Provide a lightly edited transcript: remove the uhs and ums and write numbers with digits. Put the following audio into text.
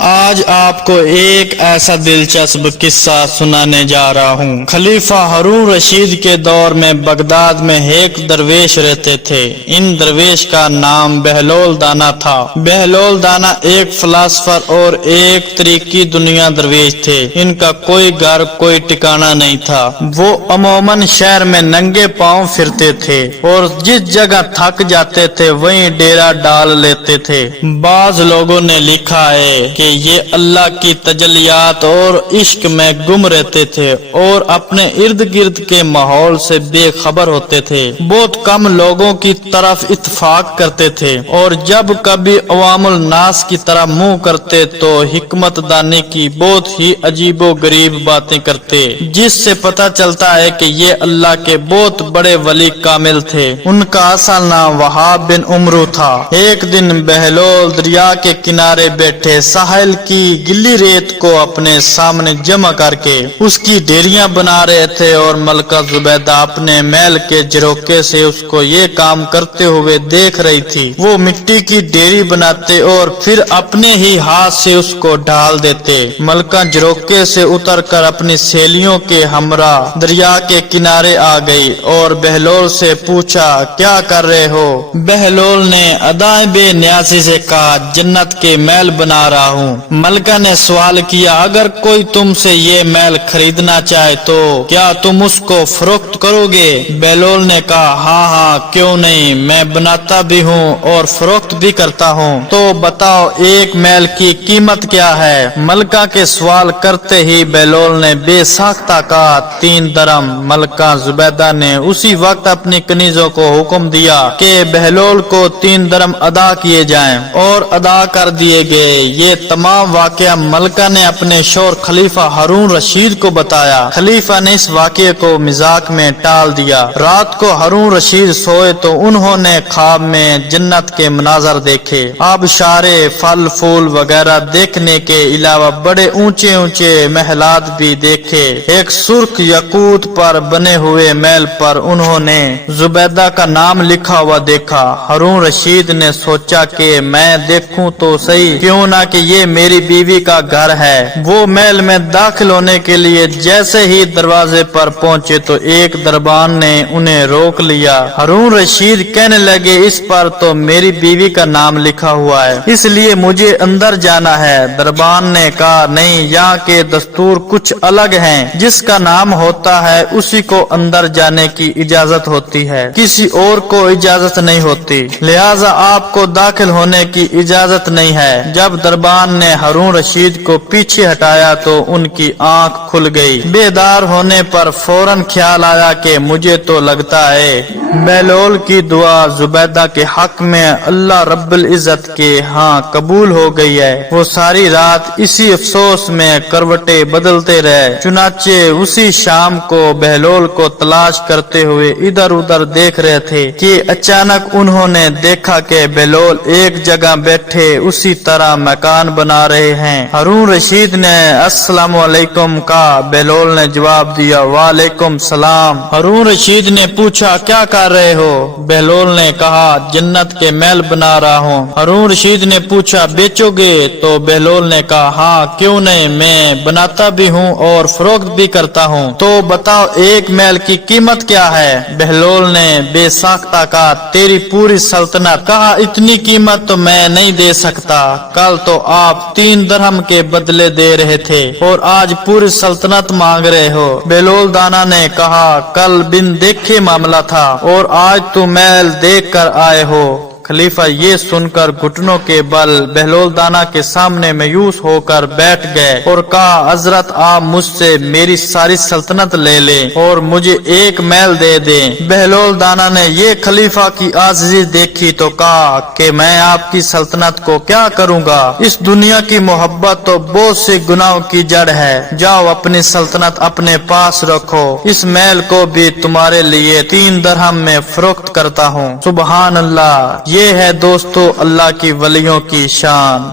آج آپ کو ایک ایسا دلچسپ قصہ سنانے جا رہا ہوں۔ خلیفہ ہارون رشید کے دور میں بغداد میں ایک درویش رہتے تھے۔ ان درویش کا نام بہلول دانا تھا۔ بہلول دانا ایک فلاسفر اور ایک طریقی دنیا درویش تھے۔ ان کا کوئی گھر کوئی ٹھکانہ نہیں تھا۔ وہ عموماً شہر میں ننگے پاؤں پھرتے تھے اور جس جگہ تھک جاتے تھے وہیں ڈیرا ڈال لیتے تھے۔ بعض لوگوں نے لکھا ہے کہ یہ اللہ کی تجلیات اور عشق میں گم رہتے تھے اور اپنے ارد گرد کے ماحول سے بے خبر ہوتے تھے۔ بہت کم لوگوں کی طرف اتفاق کرتے تھے اور جب کبھی عوام الناس کی طرح منہ کرتے تو حکمت دانی کی بہت ہی عجیب و غریب باتیں کرتے، جس سے پتہ چلتا ہے کہ یہ اللہ کے بہت بڑے ولی کامل تھے۔ ان کا اصل نام وہاب بن عمرو تھا۔ ایک دن بہلول دریا کے کنارے بیٹھے ساحل کی گلی ریت کو اپنے سامنے جمع کر کے اس کی ڈیریاں بنا رہے تھے اور ملکہ زبیدہ اپنے محل کے جھروکے سے اس کو یہ کام کرتے ہوئے دیکھ رہی تھی۔ وہ مٹی کی ڈیری بناتے اور پھر اپنے ہی ہاتھ سے اس کو ڈھال دیتے۔ ملکہ جھروکے سے اتر کر اپنی سہیلیوں کے ہمراہ دریا کے کنارے آ گئی اور بہلول سے پوچھا، کیا کر رہے ہو؟ بہلول نے ادائے بے نیازی سے کہا، جنت کے محل بنا رہا ہوں۔ ملکہ نے سوال کیا، اگر کوئی تم سے یہ محل خریدنا چاہے تو کیا تم اس کو فروخت کرو گے؟ بہلول نے کہا، ہاں ہاں کیوں نہیں، میں بناتا بھی ہوں اور فروخت بھی کرتا ہوں۔ تو بتاؤ ایک محل کی قیمت کیا ہے؟ ملکہ کے سوال کرتے ہی بہلول نے بے ساختہ کہا، 3 درم۔ ملکہ زبیدہ نے اسی وقت اپنی کنیزوں کو حکم دیا کہ بہلول کو 3 درم ادا کیے جائیں اور ادا کر دیے گئے۔ یہ تمام واقعہ ملکہ نے اپنے شوہر خلیفہ ہارون رشید کو بتایا۔ خلیفہ نے اس واقعے کو مذاق میں ٹال دیا۔ رات کو ہارون رشید سوئے تو انہوں نے خواب میں جنت کے مناظر دیکھے۔ آبشارے، پھل پھول وغیرہ دیکھنے کے علاوہ بڑے اونچے اونچے محلات بھی دیکھے۔ ایک سرخ یاقوت پر بنے ہوئے محل پر انہوں نے زبیدہ کا نام لکھا ہوا دیکھا۔ ہارون رشید نے سوچا کہ میں دیکھوں تو صحیح، کیوں نہ کہ یہ میری بیوی کا گھر ہے۔ وہ محل میں داخل ہونے کے لیے جیسے ہی دروازے پر پہنچے تو ایک دربان نے انہیں روک لیا۔ ہارون رشید کہنے لگے، اس پر تو میری بیوی کا نام لکھا ہوا ہے، اس لیے مجھے اندر جانا ہے۔ دربان نے کہا، نہیں، یہاں کے دستور کچھ الگ ہیں، جس کا نام ہوتا ہے اسی کو اندر جانے کی اجازت ہوتی ہے، کسی اور کو اجازت نہیں ہوتی، لہذا آپ کو داخل ہونے کی اجازت نہیں ہے۔ جب دربان نے ہارون رشید کو پیچھے ہٹایا تو ان کی آنکھ کھل گئی۔ بیدار ہونے پر فوراً خیال آیا کہ مجھے تو لگتا ہے بہلول کی دعا زبیدہ کے حق میں اللہ رب العزت کے ہاں قبول ہو گئی ہے۔ وہ ساری رات اسی افسوس میں کروٹیں بدلتے رہے۔ چنانچہ اسی شام کو بہلول کو تلاش کرتے ہوئے ادھر ادھر دیکھ رہے تھے کہ اچانک انہوں نے دیکھا کہ بہلول ایک جگہ بیٹھے اسی طرح مکان بنا رہے ہیں۔ ہارون رشید نے السلام علیکم کہا۔ بہلول نے جواب دیا، وعلیکم السلام۔ ہارون رشید نے پوچھا، کیا کر رہے ہو؟ بہلول نے کہا، جنت کے محل بنا رہا ہوں۔ ہارون رشید نے پوچھا، بیچو گے؟ تو بہلول نے کہا، ہاں کیوں نہیں، میں بناتا بھی ہوں اور فروخت بھی کرتا ہوں۔ تو بتاؤ ایک محل کی قیمت کیا ہے؟ بہلول نے بے ساختہ کہا، تیری پوری سلطنت۔ کہا، اتنی قیمت تو میں نہیں دے سکتا، کل تو آپ 3 درہم کے بدلے دے رہے تھے اور آج پوری سلطنت مانگ رہے ہو۔ بہلول دانا نے کہا، کل بن دیکھے معاملہ تھا اور آج تو محل دیکھ کر آئے ہو۔ خلیفہ یہ سن کر گھٹنوں کے بل بہلول دانا کے سامنے مایوس ہو کر بیٹھ گئے اور کہا، حضرت آپ مجھ سے میری ساری سلطنت لے لیں اور مجھے ایک محل دے دیں۔ بہلول دانا نے یہ خلیفہ کی عاجزی دیکھی تو کہا کہ میں آپ کی سلطنت کو کیا کروں گا؟ اس دنیا کی محبت تو بہت سے گناہوں کی جڑ ہے، جاؤ اپنی سلطنت اپنے پاس رکھو، اس محل کو بھی تمہارے لیے 3 درہم میں فروخت کرتا ہوں۔ سبحان اللہ، یہ ہے دوستو اللہ کی ولیوں کی شان۔